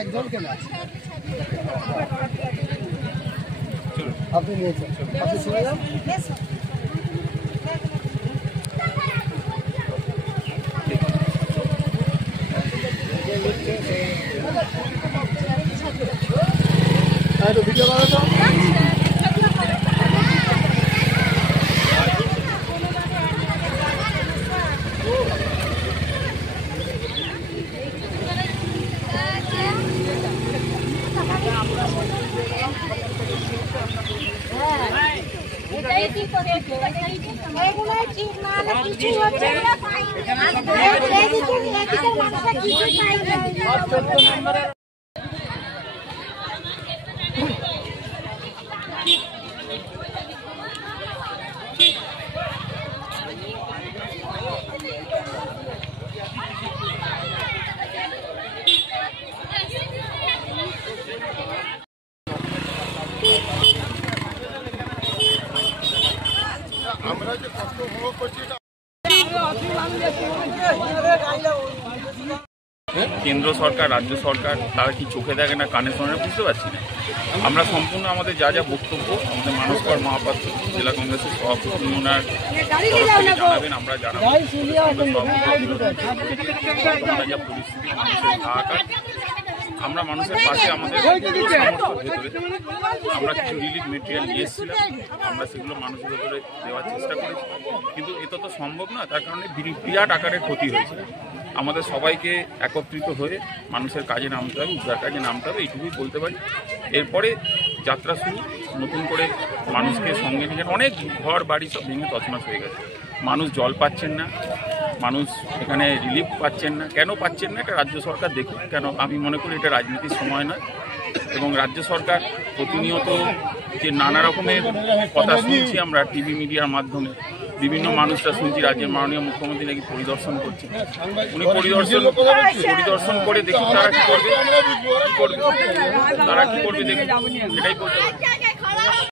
একজন কেন আপনি নিয়েছেন, আপনি চলে যান। ভিডিও করা তো কেন্দ্র সরকার, রাজ্য সরকার তারা কি চোখে দেখে না, কানে শোনে, বুঝতে পারছি না। আমরা সম্পূর্ণ আমাদের যা যা বক্তব্য আমাদের মানসকর মহাপাত্র জেলা কংগ্রেসের সভাপতি ওনার জানাবেন, আমরা জানাবো যা পরিস্থিতি মানুষের হাহাকার। আমরা মানুষের পাশে আমাদের সামর্থ্য ভেতরে আমরা কিছু রিলিফ মেটেরিয়াল নিয়ে এসেছিলাম, আমরা সেগুলো মানুষের ভেতরে দেওয়ার চেষ্টা করেছি, কিন্তু এটা তো সম্ভব না। তার কারণে বিরাট আকারে ক্ষতি হয়েছে। আমাদের সবাইকে একত্রিত হয়ে মানুষের কাজে নামতে হবে, উদ্ধার কাজে নামতে হবে, এইটুকুই বলতে পারি। এরপরে যাত্রা শুরু, নতুন করে মানুষকে সঙ্গে নিয়ে, অনেক ঘর বাড়ি সব ভেঙে তছনছ হয়ে গেছে। মানুষ জল পাচ্ছেন না, মানুষ এখানে রিলিফ পাচ্ছেন না। কেন পাচ্ছেন না এটা রাজ্য সরকার দেখুক। কেন আমি মনে করি এটা রাজনীতির সময় নয়, এবং রাজ্য সরকার প্রতিনিয়ত যে নানা রকমের কথা শুনছি আমরা টিভি মিডিয়ার মাধ্যমে, বিভিন্ন মানুষরা শুনছি রাজ্যের মাননীয় মুখ্যমন্ত্রী নাকি পরিদর্শন করছেন। উনি পরিদর্শন করে দেখুন তারা কি করবে, তারা কি করবে দেখুন, এটাই বলতে পারি।